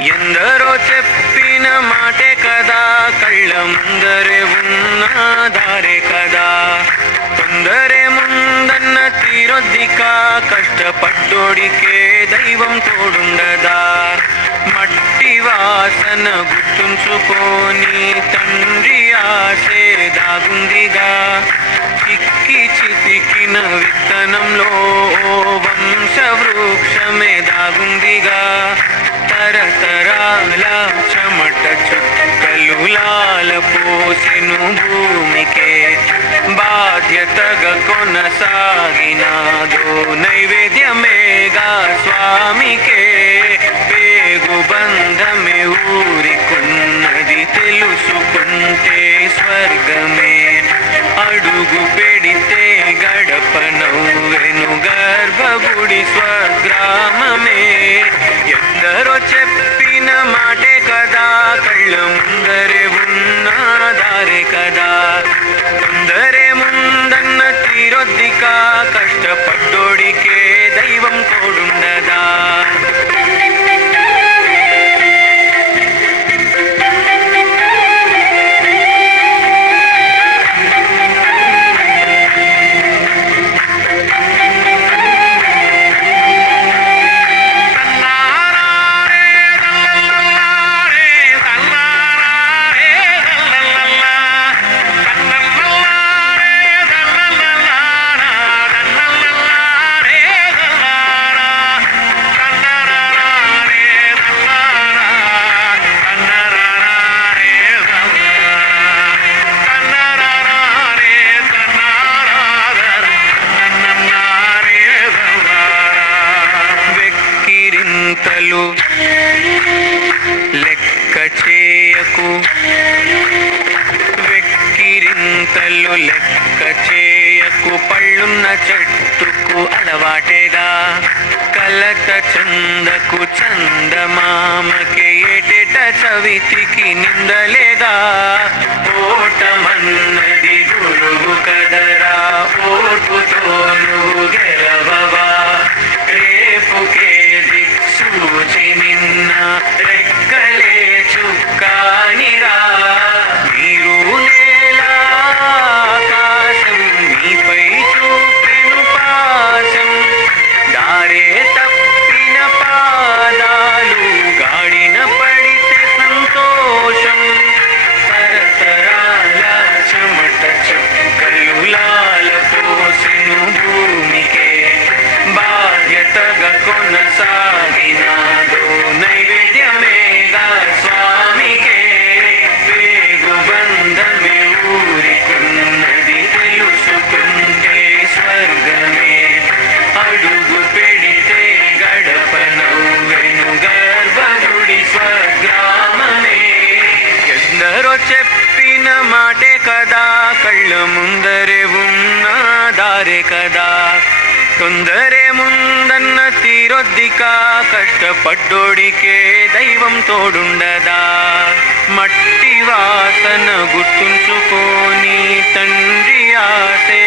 ఎందరో చెప్పిన మాటే కదా, కళ్ళ ముందరే ఉన్న దారే కదా. తొందరే ముందన్న తీరొద్దిక, కష్టపడ్డోడికే దైవం తోడుండదా. మట్టి వాసన గుర్తుంచుకొని తండ్రి ఆశే దాగుందిగా. చిక్కి చితికిన విత్తనంలో వంశవృక్షమే దాగుందిగా. తరతరాల చెమట చుక్కలు లాల పోసెను భూమికే. బాధ్యతగా కొనసాగినాదో నైవేద్యమేగా స్వామికే. పేగు బంధమే ఊరికున్నది తెలుసుకుంటే స్వర్గమే. అడుగు పెడితే గడప నవ్వెను గర్భగుడి స్వగ్రామమే. ఎందరో చెప్పిన మాటే కదా, కళ్ళ ముందరే ఉన్న దారే కదా. తొందరే ముందన్న తీరొద్దిక, కష్టపడ్డోడికే దైవం తోడుండదా. లెక్క చేయకు, వెక్కిరింతలు లెక్క చేయకు. పళ్ళున్న చెట్టుకు అలవాటేగా, కలత చందకు చందమామకే ఏటేట చవితికి నిందలేగా. ఓటమన్నది గురువు కదరా, ఓర్పుతో నువ్వు గెలవవా. రేపుకే దిక్సూచి నిన్న రెక్కలే చుక్కానిరా. మీరు నేలా ఆకాశం నీపై చూపెను పాశం. దారే తప్పిన పాదాలు గాడిన పడితే సంతోషం. తరతరాల చెమట చుక్కలు లాల పోసెను భూమికే. బాధ్యతగా కొనసాగినాదో నైవేద్యమేగా స్వామికే. పేగు బంధమే ఊరికున్నది తెలుసుకుంటే స్వర్గమే. అడుగు పెడితే గడప నవ్వెను గర్భగుడి స్వగ్రామమే. ఎందరో చెప్పిన మాటే కదా, కళ్ళ ముందరే ఉన్న దారే కదా. తొందరే ముందన్న తీరొద్దిక, కష్టపడ్డోడికే దైవం తోడుండదా. మట్టి వాసన గుర్తుంచుకొని తండ్రి ఆశే